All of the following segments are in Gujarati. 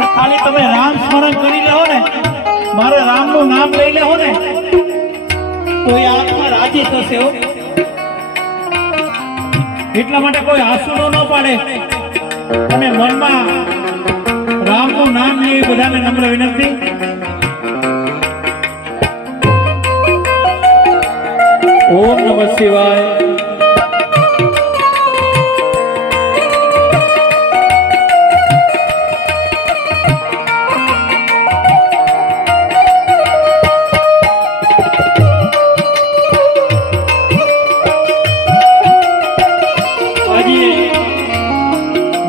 પણ ખાલી તમે રામ સ્મરણ કરી લેવો ને, મારે રામનું નામ લઈ લેવો ને, તો એ આત્મા રાજી થશે એટલા માટે કોઈ આસુડો ન પાડે. અને મનમાં રામનું નામ લે બધાને નમ્ર વિનંતી. ઓમ નમઃ શિવાય.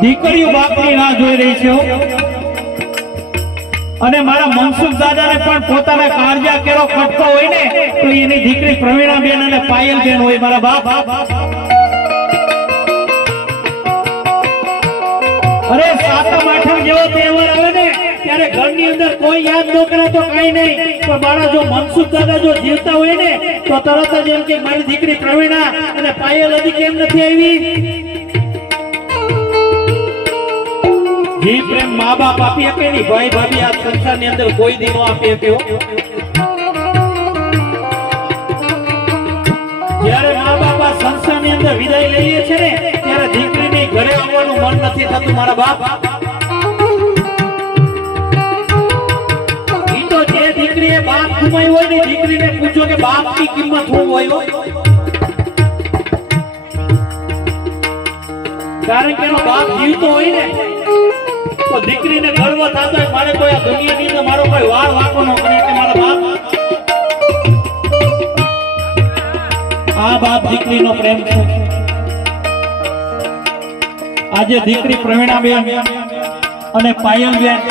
દીકરીઓ બાપની રાહ જોઈ રહી છે અને મારા મનસુખ દાદાને પણ પોતાના કાળજા કેરો ખટતો હોય ને, તો એની દીકરી પ્રવીણાબેન અને પાયલબેન હોય મારા બાપ. અરે સાતમ આઠમ જેવો તહેવાર આવે ને, ત્યારે ઘરની અંદર કોઈ યાદ ન કરે તો કઈ નહીં, પણ મારા જો મનસુખ દાદા જો જીવતા હોય ને, તો તરત જ એમ કે મારી દીકરી પ્રવીણા અને પાયલ હજી કેમ નથી આવી? જે પ્રેમ મા બાપ આપી આપે ની ભાઈ ભાભી આ સંસારની અંદર કોઈ દી આપી આપ્યો જ્યારે મા બાપ આ સંસારની અંદર વિદાય લઈએ છે ને, ત્યારે દીકરીની ઘરે આવવાનું મન નથી થતું મારા બાપ દીકરીએ બાપ ગુમાવ્યો હોય ને, દીકરીને પૂછો કે બાપની કિંમત શું હોય? કારણ કે એનો બાપ જીવતો હોય ને દીકરીને ગર્વ થતો મારે કોઈ આ દુનિયાની અંદર મારો કોઈ વાળ વાંકો ન કરે મારા બાપ આ બાપ દીકરીનો પ્રેમ છે. આજે દીકરી પ્રવીણાબેન અને પાયલબેન